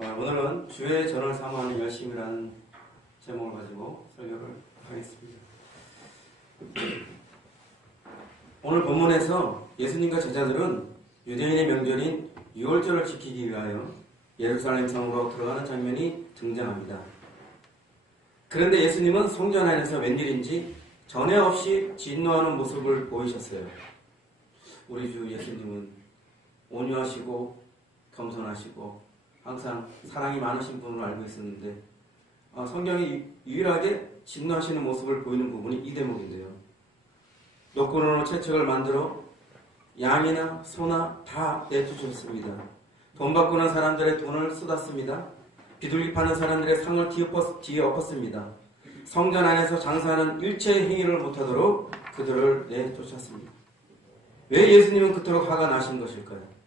오늘은 주의 전을 사모하는 열심이라는 제목을 가지고 설교를 하겠습니다. 오늘 본문에서 예수님과 제자들은 유대인의 명절인 유월절을 지키기 위하여 예루살렘 성으로 들어가는 장면이 등장합니다. 그런데 예수님은 성전 안에서 웬일인지 전에 없이 진노하는 모습을 보이셨어요. 우리 주 예수님은 온유하시고 겸손하시고 항상 사랑이 많으신 분으로 알고 있었는데 성경이 유일하게 진노하시는 모습을 보이는 부분이 이 대목인데요. 노끈으로 채찍을 만들어 양이나 소나 다 내쫓았습니다. 돈 바꾸는 사람들의 돈을 쏟았습니다. 비둘기 파는 사람들의 상을 뒤엎었습니다. 성전 안에서 장사하는 일체의 행위를 못하도록 그들을 내쫓았습니다. 왜 예수님은 그토록 화가 나신 것일까요?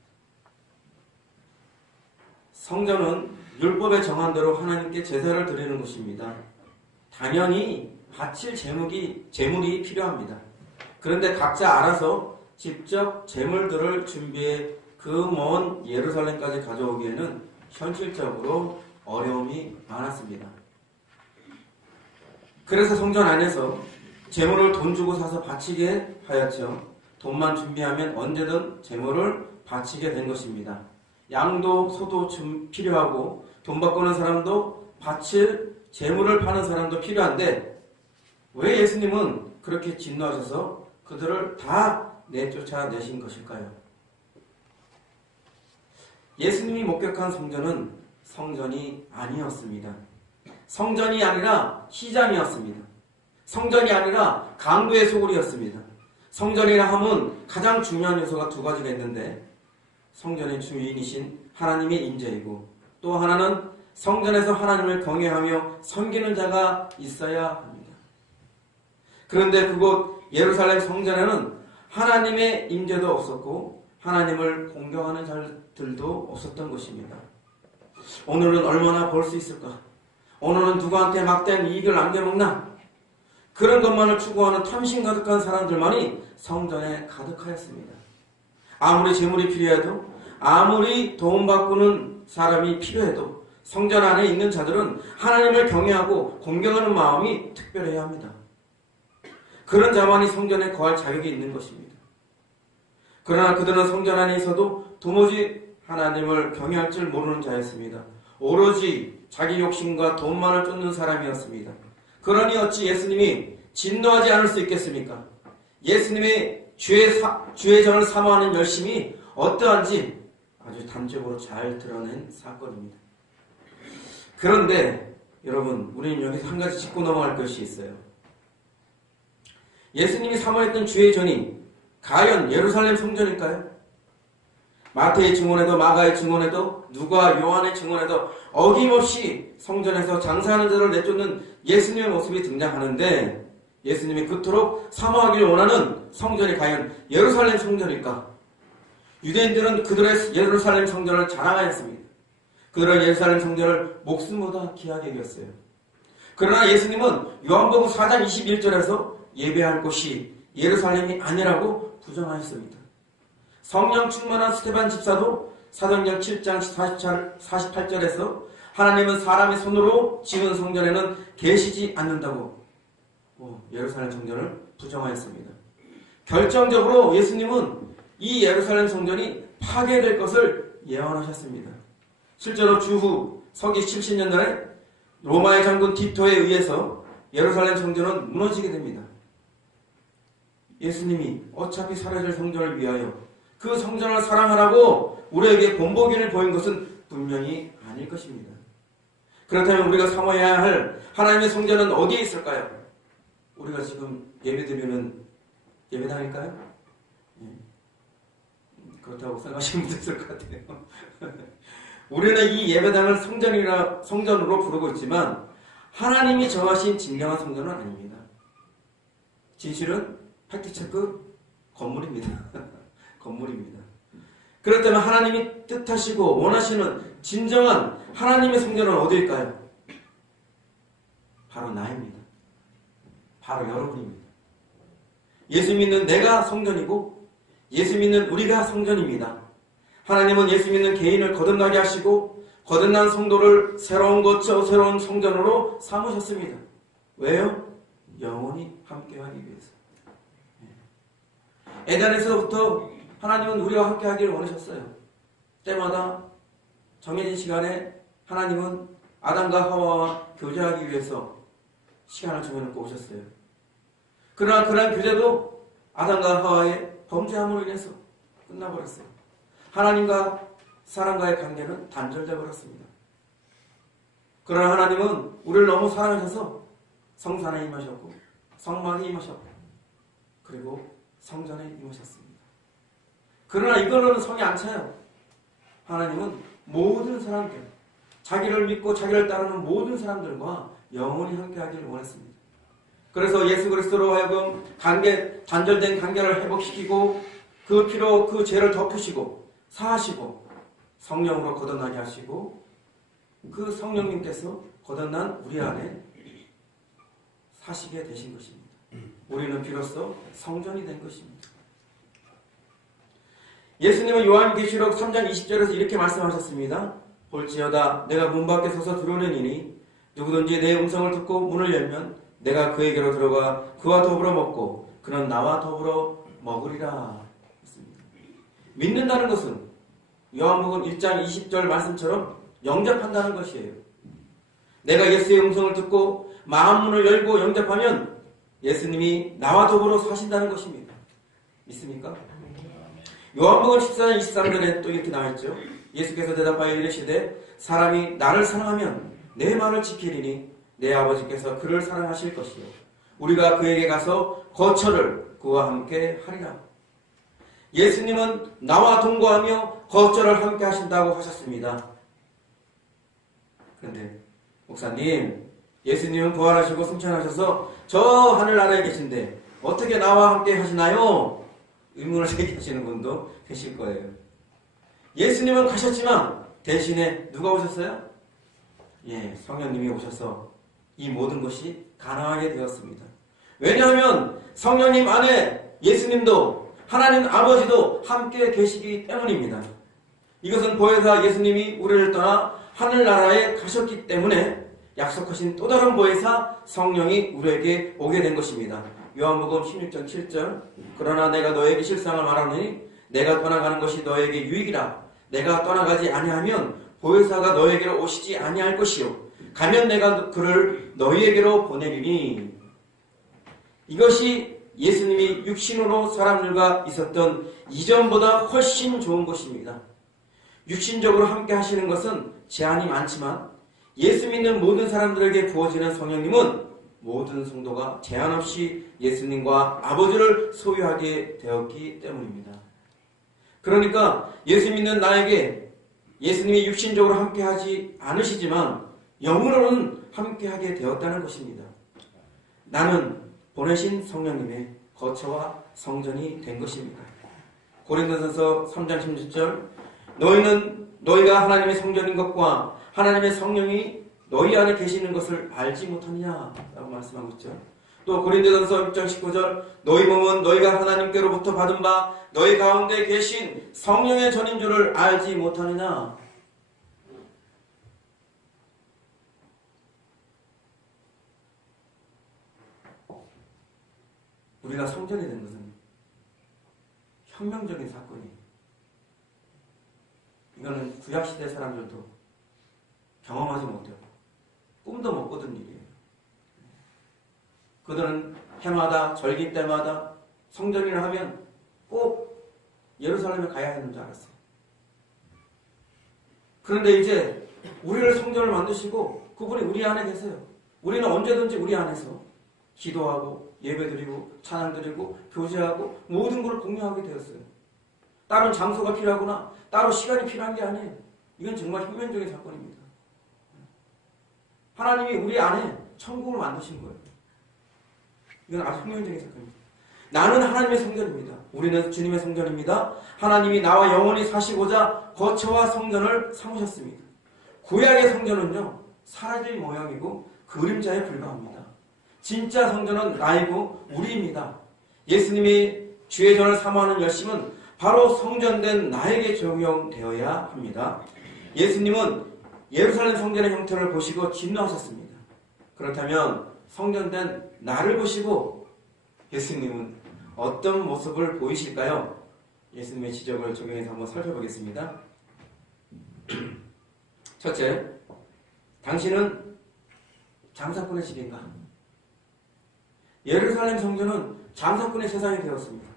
성전은 율법에 정한 대로 하나님께 제사를 드리는 곳입니다. 당연히 바칠 제물이 필요합니다. 그런데 각자 알아서 직접 제물들을 준비해 그 먼 예루살렘까지 가져오기에는 현실적으로 어려움이 많았습니다. 그래서 성전 안에서 제물을 돈 주고 사서 바치게 하였죠. 돈만 준비하면 언제든 제물을 바치게 된 것입니다. 양도 소도 필요하고 돈 바꾸는 사람도 바칠 재물을 파는 사람도 필요한데 왜 예수님은 그렇게 진노하셔서 그들을 다 내쫓아내신 것일까요? 예수님이 목격한 성전은 성전이 아니었습니다. 성전이 아니라 시장이었습니다. 성전이 아니라 강도의 소굴이었습니다. 성전이라 하면 가장 중요한 요소가 두 가지가 있는데 성전의 주인이신 하나님의 임재이고 또 하나는 성전에서 하나님을 경외하며 섬기는 자가 있어야 합니다. 그런데 그곳 예루살렘 성전에는 하나님의 임재도 없었고 하나님을 공경하는 자들도 없었던 것입니다. 오늘은 얼마나 벌 수 있을까? 오늘은 누구한테 막대한 이익을 남겨먹나? 그런 것만을 추구하는 탐심 가득한 사람들만이 성전에 가득하였습니다. 아무리 재물이 필요해도 아무리 돈 바꾸는 사람이 필요해도 성전 안에 있는 자들은 하나님을 경외하고 공경하는 마음이 특별해야 합니다. 그런 자만이 성전에 거할 자격이 있는 것입니다. 그러나 그들은 성전 안에 있어도 도무지 하나님을 경외할 줄 모르는 자였습니다. 오로지 자기 욕심과 돈만을 쫓는 사람이었습니다. 그러니 어찌 예수님이 진노하지 않을 수 있겠습니까? 예수님의 주의 전을 사모하는 열심이 어떠한지 아주 단적으로 잘 드러낸 사건입니다. 그런데 여러분, 우리는 여기서 한 가지 짚고 넘어갈 것이 있어요. 예수님이 사모했던 주의 전이 과연 예루살렘 성전일까요? 마태의 증언에도 마가의 증언에도 누가 요한의 증언에도 어김없이 성전에서 장사하는 자를 내쫓는 예수님의 모습이 등장하는데 예수님이 그토록 사모하기를 원하는 성전이 과연 예루살렘 성전일까? 유대인들은 그들의 예루살렘 성전을 자랑하였습니다. 그들은 예루살렘 성전을 목숨보다 귀하게 여겼어요. 그러나 예수님은 요한복음 4장 21절에서 예배할 곳이 예루살렘이 아니라고 부정하였습니다. 성령 충만한 스데반 집사도 사도행전 7장 48절에서 하나님은 사람의 손으로 지은 성전에는 계시지 않는다고 예루살렘 성전을 부정하였습니다. 결정적으로 예수님은 이 예루살렘 성전이 파괴될 것을 예언하셨습니다. 실제로 주후 서기 70년달에 로마의 장군 디토에 의해서 예루살렘 성전은 무너지게 됩니다. 예수님이 어차피 사라질 성전을 위하여 그 성전을 사랑하라고 우리에게 본보기를 보인 것은 분명히 아닐 것입니다. 그렇다면 우리가 사모해야 할 하나님의 성전은 어디에 있을까요? 우리가 지금 예배드리는 예배당일까요? 그렇다고 생각하시는 분도 있을 것 같아요. 우리는 이 예배당을 성전으로 부르고 있지만 하나님이 정하신 진정한 성전은 아닙니다. 진실은 팩트체크 건물입니다. 건물입니다. 그렇다면 하나님이 뜻하시고 원하시는 진정한 하나님의 성전은 어디일까요? 바로 나입니다. 바로 여러분입니다. 예수 믿는 내가 성전이고 예수 믿는 우리가 성전입니다. 하나님은 예수 믿는 개인을 거듭나게 하시고 거듭난 성도를 새로운 거처, 새로운 성전으로 삼으셨습니다. 왜요? 영원히 함께하기 위해서. 에덴에서부터 하나님은 우리와 함께하기를 원하셨어요. 때마다 정해진 시간에 하나님은 아담과 하와와 교제하기 위해서 시간을 정해놓고 오셨어요. 그러나 그런 교제도 아담과 하와의 범죄함으로 인해서 끝나버렸어요. 하나님과 사람과의 관계는 단절되어 버렸습니다. 그러나 하나님은 우리를 너무 사랑하셔서 성산에 임하셨고 성막에 임하셨고 그리고 성전에 임하셨습니다. 그러나 이걸로는 성이 안 차요. 하나님은 모든 사람들, 자기를 믿고 자기를 따르는 모든 사람들과 영원히 함께하기를 원했습니다. 그래서 예수 그리스도로 하여금 단절된 관계를 회복시키고 그 피로 그 죄를 덮으시고 사하시고 성령으로 거듭나게 하시고 그 성령님께서 거듭난 우리 안에 사시게 되신 것입니다. 우리는 비로소 성전이 된 것입니다. 예수님은 요한계시록 3장 20절에서 이렇게 말씀하셨습니다. 볼지어다 내가 문 밖에 서서 들어오려니니 누구든지 내 음성을 듣고 문을 열면 내가 그에게로 들어가 그와 더불어 먹고 그는 나와 더불어 먹으리라 했습니다. 믿는다는 것은 요한복음 1장 20절 말씀처럼 영접한다는 것이에요. 내가 예수의 음성을 듣고 마음문을 열고 영접하면 예수님이 나와 더불어 사신다는 것입니다. 믿습니까? 요한복음 14장 23절에 또 이렇게 나와있죠. 예수께서 대답하여 이르시되 사람이 나를 사랑하면 내 말을 지키리니 내 아버지께서 그를 사랑하실 것이요 우리가 그에게 가서 거처를 그와 함께 하리라. 예수님은 나와 동거하며 거처를 함께 하신다고 하셨습니다. 그런데 목사님, 예수님은 부활하시고 승천하셔서 저 하늘나라에 계신데 어떻게 나와 함께 하시나요? 의문을 제기하시는 분도 계실 거예요. 예수님은 가셨지만 대신에 누가 오셨어요? 성령님이 오셔서 이 모든 것이 가능하게 되었습니다. 왜냐하면 성령님 안에 예수님도 하나님 아버지도 함께 계시기 때문입니다. 이것은 보혜사 예수님이 우리를 떠나 하늘나라에 가셨기 때문에 약속하신 또 다른 보혜사 성령이 우리에게 오게 된 것입니다. 요한복음 16장 7절 그러나 내가 너에게 실상을 말하노니 내가 떠나가는 것이 너에게 유익이라. 내가 떠나가지 아니하면 보혜사가 너에게로 오시지 아니할 것이요 가면 내가 그를 너희에게로 보내리니. 이것이 예수님이 육신으로 사람들과 있었던 이전보다 훨씬 좋은 것입니다. 육신적으로 함께 하시는 것은 제한이 많지만 예수 믿는 모든 사람들에게 부어지는 성령님은 모든 성도가 제한 없이 예수님과 아버지를 소유하게 되었기 때문입니다. 그러니까 예수 믿는 나에게 예수님이 육신적으로 함께하지 않으시지만 영으로는 함께하게 되었다는 것입니다. 나는 보내신 성령님의 거처와 성전이 된 것입니다. 고린도전서 3장 16절 너희가 하나님의 성전인 것과 하나님의 성령이 너희 안에 계시는 것을 알지 못하느냐 라고 말씀하고 있죠. 또 고린도전서 6장 19절 너희 몸은 너희가 하나님께로부터 받은 바 너희 가운데 계신 성령의 전인 줄을 알지 못하느냐. 우리가 성전이 된 것은 혁명적인 사건이에요. 이거는 구약시대 사람들도 경험하지 못해요. 꿈도 못 꾸던 일이에요. 그들은 해마다 절기 때마다 성전이라 하면 꼭 예루살렘에 가야 하는 줄 알았어요. 그런데 이제 우리를 성전을 만드시고 그분이 우리 안에 계세요. 우리는 언제든지 우리 안에서 기도하고 예배드리고 찬양드리고 교제하고 모든 걸 공유하게 되었어요. 다른 장소가 필요하거나 따로 시간이 필요한 게 아니에요. 이건 정말 혁명적인 사건입니다. 하나님이 우리 안에 천국을 만드신 거예요. 이건 아주 혁명적인 사건입니다. 나는 하나님의 성전입니다. 우리는 주님의 성전입니다. 하나님이 나와 영원히 사시고자 거처와 성전을 삼으셨습니다. 구약의 성전은요 사라질 모양이고 그림자에 불과합니다. 진짜 성전은 나이고 우리입니다. 예수님이 주의 전을 사모하는 열심은 바로 성전된 나에게 적용되어야 합니다. 예수님은 예루살렘 성전의 형태를 보시고 진노하셨습니다. 그렇다면 성전된 나를 보시고 예수님은 어떤 모습을 보이실까요? 예수님의 지적을 적용해서 한번 살펴보겠습니다. 첫째, 당신은 장사꾼의 집인가? 예루살렘 성전은 장사꾼의 세상이 되었습니다.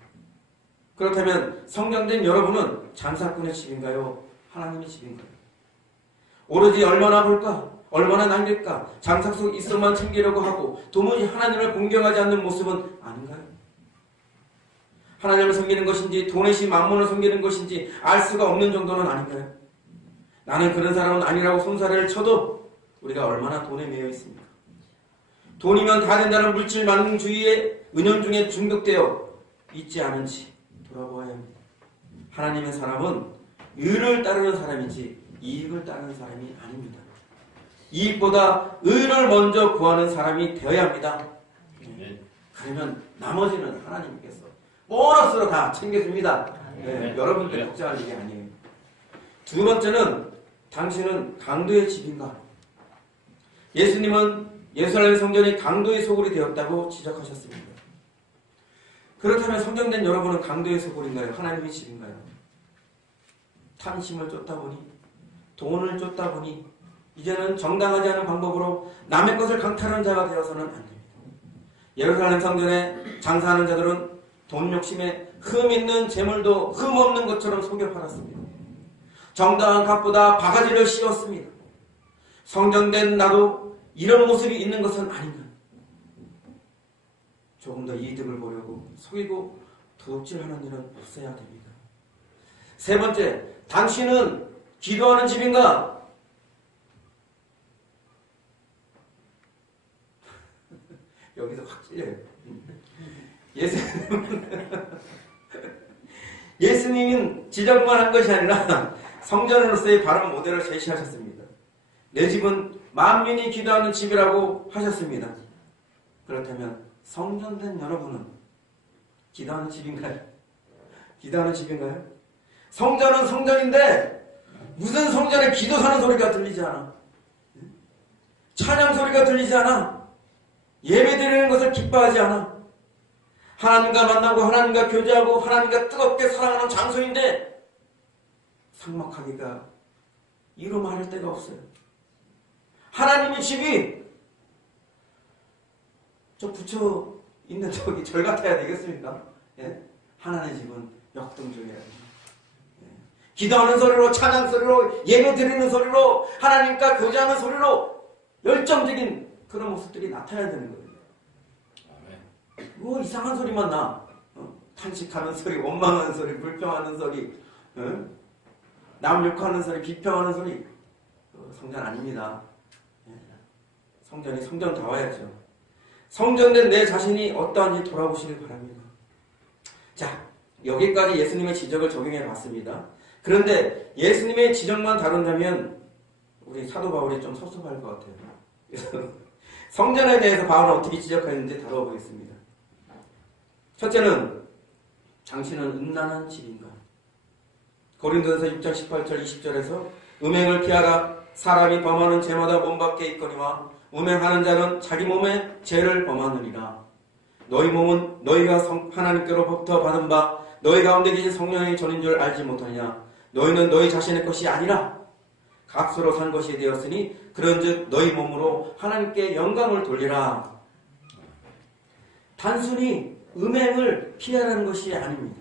그렇다면 성전된 여러분은 장사꾼의 집인가요? 하나님의 집인가요? 오로지 얼마나 볼까? 얼마나 남길까? 장사 속 이성만 챙기려고 하고 도무지 하나님을 공경하지 않는 모습은 아닌가요? 하나님을 섬기는 것인지 돈의시 만몬을 섬기는 것인지 알 수가 없는 정도는 아닌가요? 나는 그런 사람은 아니라고 손사래를 쳐도 우리가 얼마나 돈에 매여 있습니까? 돈이면 다 된다는 물질 만능주의의 은연중에 중독되어 있지 않은지 돌아보아야 합니다. 하나님의 사람은 의를 따르는 사람이지 이익을 따르는 사람이 아닙니다. 이익보다 의를 먼저 구하는 사람이 되어야 합니다. 그러면 나머지는 하나님께서 보너스로 다 챙겨줍니다. 여러분들이 걱정할 일이 아니에요. 두 번째는 당신은 강도의 집인가? 예수님은 예루살렘 성전이 강도의 소굴이 되었다고 지적하셨습니다. 그렇다면 성전된 여러분은 강도의 소굴인가요? 하나님의 집인가요? 탐심을 쫓다 보니, 돈을 쫓다 보니 이제는 정당하지 않은 방법으로 남의 것을 강탈하는 자가 되어서는 안 됩니다. 예루살렘 성전에 장사하는 자들은 돈 욕심에 흠 있는 재물도 흠 없는 것처럼 속여 팔았습니다. 정당한 값보다 바가지를 씌웠습니다. 성전된 나도 이런 모습이 있는 것은 아닌가. 조금 더 이득을 보려고 속이고 도둑질하는 일은 없어야 됩니다. 세 번째, 당신은 기도하는 집인가? 여기서 확 찔려요. 예수님은 지적만 한 것이 아니라 성전으로서의 바른 모델을 제시하셨습니다. 내 집은 만민이 기도하는 집이라고 하셨습니다. 그렇다면 성전된 여러분은 기도하는 집인가요? 기도하는 집인가요? 성전은 성전인데 무슨 성전에 기도하는 소리가 들리지 않아? 찬양 소리가 들리지 않아? 예배드리는 것을 기뻐하지 않아? 하나님과 만나고 하나님과 교제하고 하나님과 뜨겁게 사랑하는 장소인데 삭막하기가 이루 말할 데가 없어요. 하나님의 집이 저 부처 있는 저기 절 같아야 되겠습니까? 예? 하나님의 집은 역동적이어야 됩니다. 예. 기도하는 소리로, 찬양 소리로, 예배 드리는 소리로, 하나님과 교제하는 소리로 열정적인 그런 모습들이 나타나야 되는 거예요. 뭐 이상한 소리만 나. 탄식하는 소리, 원망하는 소리, 불평하는 소리, 남 욕하는 소리, 비평하는 소리. 성전 아닙니다. 성전이 성전다워야죠. 성전된 내 자신이 어떠한지 돌아보시길 바랍니다. 자, 여기까지 예수님의 지적을 적용해 봤습니다. 그런데 예수님의 지적만 다룬다면 우리 사도 바울이 좀 섭섭할 것 같아요. 그래서 성전에 대해서 바울은 어떻게 지적하였는지 다뤄보겠습니다. 첫째는 당신은 음란한 집인가? 고린도전서 6장 18절 20절에서 음행을 피하라. 사람이 범하는 죄마다 몸 밖에 있거니와 음행하는 자는 자기 몸에 죄를 범하느니라. 너희 몸은 너희가 하나님께로부터 받은 바 너희 가운데 계신 성령의 전인 줄 알지 못하냐? 너희는 너희 자신의 것이 아니라 값으로 산 것이 되었으니 그런즉 너희 몸으로 하나님께 영광을 돌리라. 단순히 음행을 피하라는 것이 아닙니다.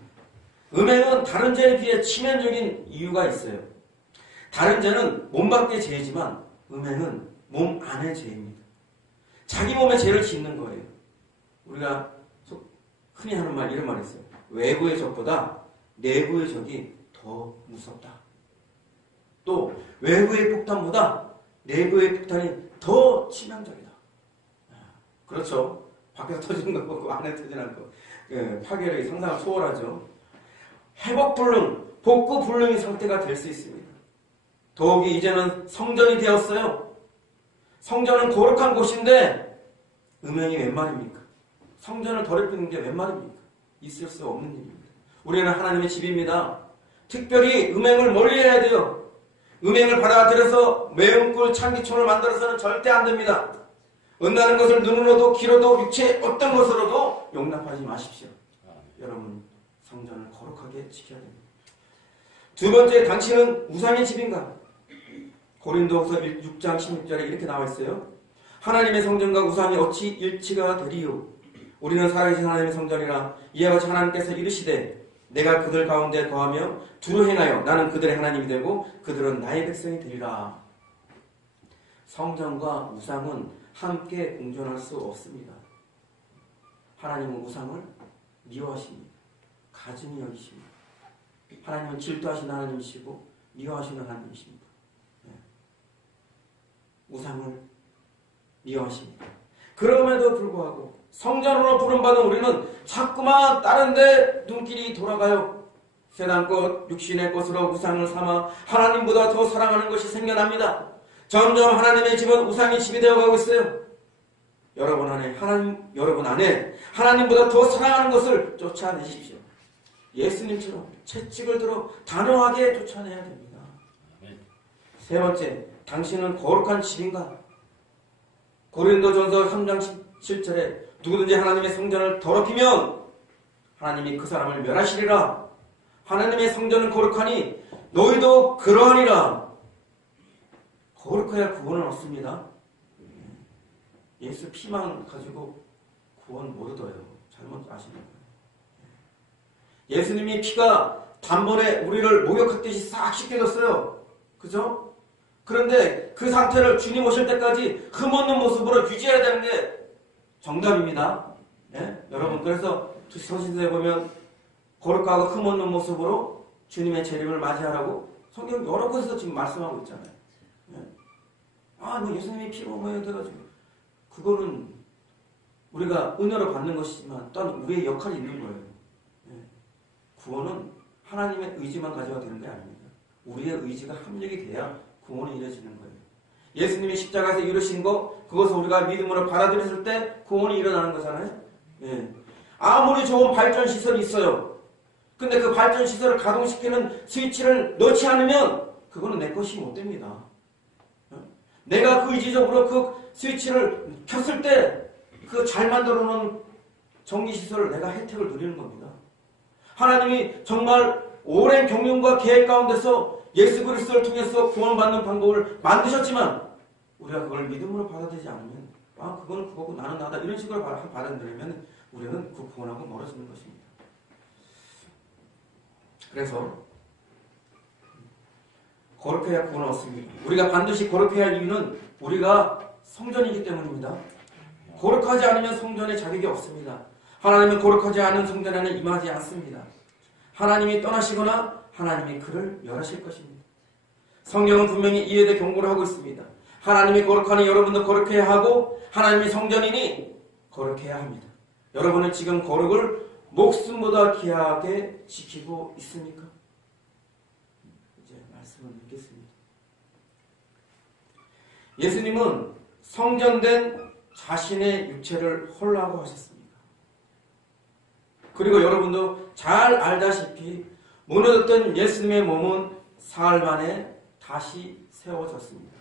음행은 다른 죄에 비해 치명적인 이유가 있어요. 다른 죄는 몸 밖의 죄이지만 음행은 몸 안의 죄입니다. 자기 몸에 죄를 짓는 거예요. 우리가 흔히 하는 말, 이런 말이 있어요. 외부의 적보다 내부의 적이 더 무섭다. 또 외부의 폭탄보다 내부의 폭탄이 더 치명적이다. 그렇죠. 밖에서 터지는 거 보고 안에 터지는 거. 파괴력이 상당히 소홀하죠. 회복불능, 복구불능의 상태가 될 수 있습니다. 더욱이 이제는 성전이 되었어요. 성전은 거룩한 곳인데 음행이 웬 말입니까? 성전을 더럽히는 게 웬 말입니까? 있을 수 없는 일입니다. 우리는 하나님의 집입니다. 특별히 음행을 멀리해야 돼요. 음행을 받아들여서 매운꿀 참기촌을 만들어서는 절대 안 됩니다. 은나는 것을 눈으로도 귀로도 육체의 어떤 것으로도 용납하지 마십시오. 여러분, 성전을 거룩하게 지켜야 됩니다. 두 번째, 당신은 우상의 집인가? 고린도후서 6장 16절에 이렇게 나와 있어요. 하나님의 성전과 우상이 어찌 일치가 되리요? 우리는 살아계신 하나님의 성전이라. 이와 같이 하나님께서 이르시되 내가 그들 가운데 거하며 두루 행하여 나는 그들의 하나님이 되고 그들은 나의 백성이 되리라. 성전과 우상은 함께 공존할 수 없습니다. 하나님은 우상을 미워하십니다. 가증히 여기십니다. 하나님은 질투하시는 하나님이시고 미워하시는 하나님이십니다. 우상을 미워하십니다. 그럼에도 불구하고 성전으로 부름받은 우리는 자꾸만 다른 데 눈길이 돌아가요. 세상 것, 육신의 것으로 우상을 삼아 하나님보다 더 사랑하는 것이 생겨납니다. 점점 하나님의 집은 우상의 집이 되어가고 있어요. 여러분 안에 하나님보다 더 사랑하는 것을 쫓아내십시오. 예수님처럼 채찍을 들어 단호하게 쫓아내야 됩니다. 세 번째, 당신은 거룩한 집인가? 고린도전서 3장 7절에 누구든지 하나님의 성전을 더럽히면 하나님이 그 사람을 멸하시리라. 하나님의 성전은 거룩하니 너희도 그러하니라. 거룩해야 구원을 얻습니다. 예수 피만 가지고 구원 못 얻어요. 잘못 아시는 거예요. 예수님이 피가 단번에 우리를 목욕했듯이 싹 씻겨졌어요. 그죠? 그런데 그 상태를 주님 오실 때까지 흠없는 모습으로 유지해야 되는 게 정답입니다. 여러분, 그래서 서신서에 보면 거룩하고 흠없는 모습으로 주님의 재림을 맞이하라고 성경 여러 곳에서 지금 말씀하고 있잖아요. 뭐 예수님이 피로 뭐예요 돼가지고 그거는 우리가 은혜로 받는 것이지만 또한 우리의 역할이 있는 거예요. 구원은 하나님의 의지만 가져야 되는 게 아닙니다. 우리의 의지가 합력이 돼야 구원이 이루어지는 거예요. 예수님이 십자가에서 이루신 거, 그것을 우리가 믿음으로 받아들였을 때 구원이 일어나는 거잖아요. 아무리 좋은 발전 시설이 있어요. 근데 그 발전 시설을 가동시키는 스위치를 넣지 않으면 그거는 내 것이 못 됩니다. 내가 그 의지적으로 그 스위치를 켰을 때 그 잘 만들어 놓은 전기시설을 내가 혜택을 누리는 겁니다. 하나님이 정말 오랜 경륜과 계획 가운데서 예수 그리스도를 통해서 구원받는 방법을 만드셨지만 우리가 그걸 믿음으로 받아들이지 않으면 그거는 그거고 나는 나다 이런 식으로 받아들이면 우리는 그 구원하고 멀어지는 것입니다. 그래서 거룩해야 구원을 얻습니다. 우리가 반드시 거룩해야 할 이유는 우리가 성전이기 때문입니다. 거룩하지 않으면 성전에 자격이 없습니다. 하나님은 거룩하지 않은 성전에는 임하지 않습니다. 하나님이 떠나시거나 하나님이 그를 멸하실 것입니다. 성경은 분명히 이에 대해 경고를 하고 있습니다. 하나님이 거룩하니 여러분도 거룩해야 하고 하나님이 성전이니 거룩해야 합니다. 여러분은 지금 거룩을 목숨보다 귀하게 지키고 있습니까? 이제 말씀을 읽겠습니다. 예수님은 성전된 자신의 육체를 헐라고 하셨습니다. 그리고 여러분도 잘 알다시피 무너졌던 예수님의 몸은 사흘 만에 다시 세워졌습니다.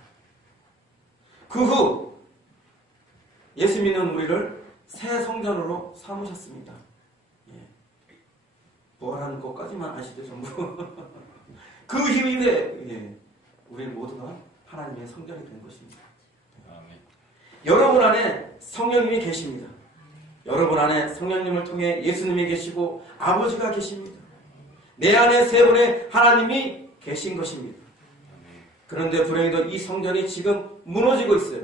그 후 예수 믿는 우리를 새 성전으로 삼으셨습니다. 뭐라는 것까지만 아시죠, 전부. 그 이후에 우리 모두가 하나님의 성전이 된 것입니다. 여러분 안에 성령님이 계십니다. 여러분 안에 성령님을 통해 예수님이 계시고 아버지가 계십니다. 내 안에 세 분의 하나님이 계신 것입니다. 그런데 불행히도 이 성전이 지금 무너지고 있어요.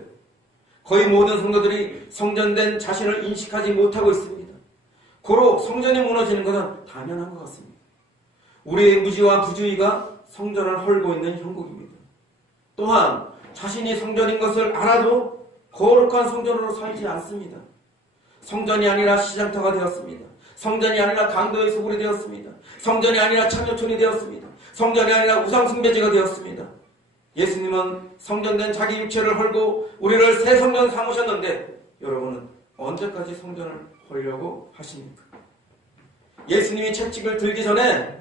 거의 모든 성도들이 성전된 자신을 인식하지 못하고 있습니다. 고로 성전이 무너지는 것은 당연한 것 같습니다. 우리의 무지와 부주의가 성전을 헐고 있는 형국입니다. 또한 자신이 성전인 것을 알아도 거룩한 성전으로 살지 않습니다. 성전이 아니라 시장터가 되었습니다. 성전이 아니라 강도의 소굴이 되었습니다. 성전이 아니라 참여촌이 되었습니다. 성전이 아니라 우상숭배지가 되었습니다. 예수님은 성전된 자기 육체를 헐고 우리를 새 성전 삼으셨는데 여러분은 언제까지 성전을 헐려고 하십니까? 예수님이 채찍을 들기 전에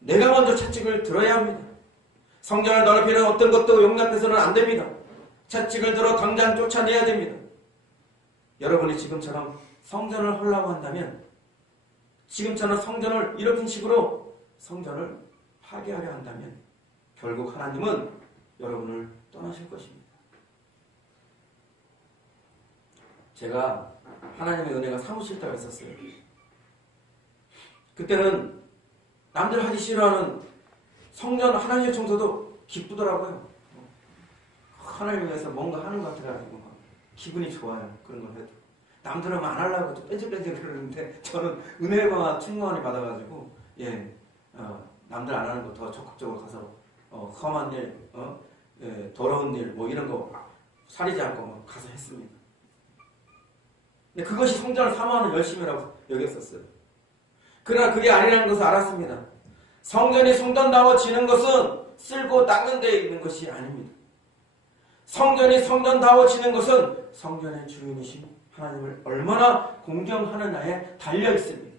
내가 먼저 채찍을 들어야 합니다. 성전을 더럽히는 어떤 것도 용납해서는 안 됩니다. 채찍을 들어 당장 쫓아내야 됩니다. 여러분이 지금처럼 성전을 하려고 한다면, 지금처럼 성전을 이런 식으로 성전을 파괴하려 한다면 결국 하나님은 여러분을 떠나실 것입니다. 제가 하나님의 은혜가 사무 실 때가 있었어요. 그때는 남들 하기 싫어하는 성전 하나님의 청소도 기쁘더라고요. 하나님을 위해서 뭔가 하는 것 같아가지고 기분이 좋아요. 그런 걸 해도. 남들은 안 하려고 좀 뺀질뺀질 그러는데 저는 은혜가 충만히 받아가지고 남들 안 하는 거 더 적극적으로 가서 험한 일, 더러운 일 뭐 이런 거 사리지 않고 가서 했습니다. 근데 그것이 성전을 사모하는 열심이라고 여겼었어요. 그러나 그게 아니라는 것을 알았습니다. 성전이 성전다워지는 것은 쓸고 닦는 데에 있는 것이 아닙니다. 성전이 성전다워지는 것은 성전의 주인이신 하나님을 얼마나 공경하느냐에 달려 있습니다.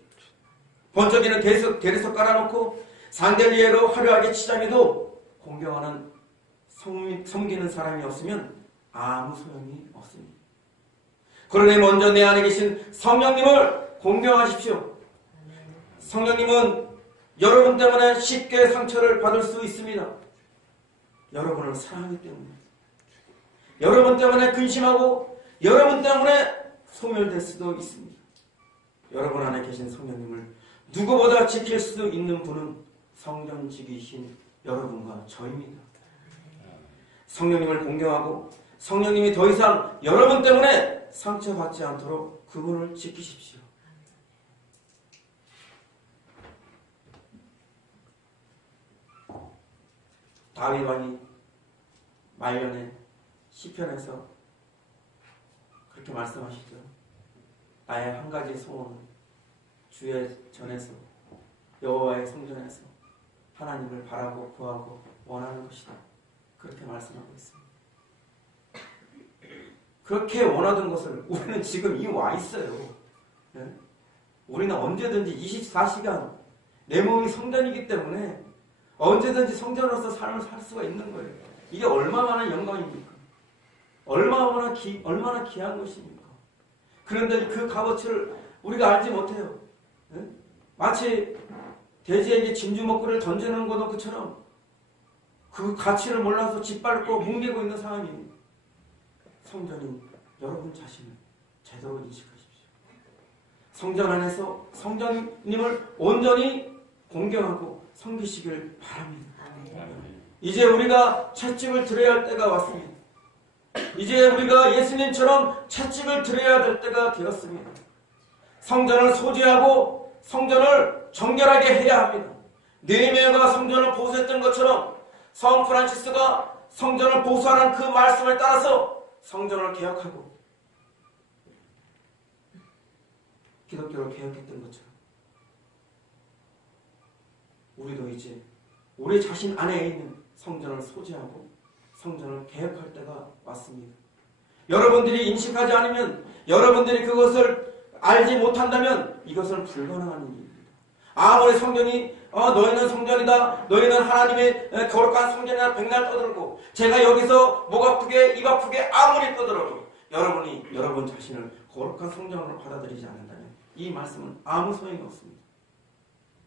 번쩍이는 대리석 깔아놓고 산들리에로 화려하게 치장해도 공경하는 섬기는 사람이 없으면 아무 소용이 없습니다. 그러니 먼저 내 안에 계신 성령님을 공경하십시오. 성령님은 여러분 때문에 쉽게 상처를 받을 수 있습니다. 여러분을 사랑하기 때문에. 여러분 때문에 근심하고 여러분 때문에 소멸될 수도 있습니다. 여러분 안에 계신 성령님을 누구보다 지킬 수 있는 분은 성전직이신 여러분과 저입니다. 성령님을 공경하고 성령님이 더 이상 여러분 때문에 상처받지 않도록 그분을 지키십시오. 다윗 왕이 말년에 시편에서 그렇게 말씀하시죠. 나의 한 가지 소원은 주의 전에서 여호와의 성전에서 하나님을 바라고 구하고 원하는 것이다. 그렇게 말씀하고 있습니다. 그렇게 원하던 것을 우리는 지금 이미 와 있어요. 네? 우리는 언제든지 24시간 내 몸이 성전이기 때문에 언제든지 성전으로서 삶을 살 수가 있는 거예요. 이게 얼마나 영광입니까? 얼마나 귀한 것입니까? 그런데 그 값어치를 우리가 알지 못해요. 네? 마치 돼지에게 진주먹구를 던지는 것처럼 그 가치를 몰라서 짓밟고 뭉개고 있는 상황입니다. 성전인 여러분 자신을 제대로 인식하십시오. 성전 안에서 성전님을 온전히 공경하고 섬기시길 바랍니다. 이제 우리가 채찍을 들어야 할 때가 왔습니다. 이제 우리가 예수님처럼 채찍을 들어야 될 때가 되었습니다. 성전을 소지하고 성전을 정결하게 해야 합니다. 느헤미야가 성전을 보수했던 것처럼 성 프란시스가 성전을 보수하는 그 말씀을 따라서 성전을 개혁하고 기독교를 개혁했던 것처럼 우리도 이제 우리 자신 안에 있는 성전을 소지하고 성전을 개혁할 때가 왔습니다. 여러분들이 인식하지 않으면, 여러분들이 그것을 알지 못한다면 이것은 불가능한 일입니다. 아무리 성전이 너희는 성전이다, 너희는 하나님의 거룩한 성전이다 백날 떠들고 제가 여기서 목 아프게 입 아프게 아무리 떠들어도 여러분이 여러분 자신을 거룩한 성전으로 받아들이지 않는다면 이 말씀은 아무 소용이 없습니다.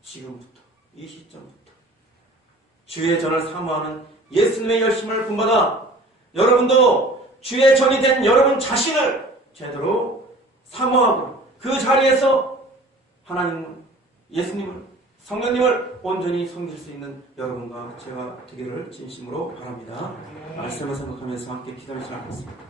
지금부터, 이 시점부터 주의 전을 사모하는 예수님의 열심을 본받아 여러분도 주의 전이 된 여러분 자신을 제대로 사모하고 그 자리에서 하나님, 예수님을, 성령님을 온전히 섬길 수 있는 여러분과 제가 되기를 진심으로 바랍니다. 말씀을 생각하면서 함께 기도를 시작하겠습니다.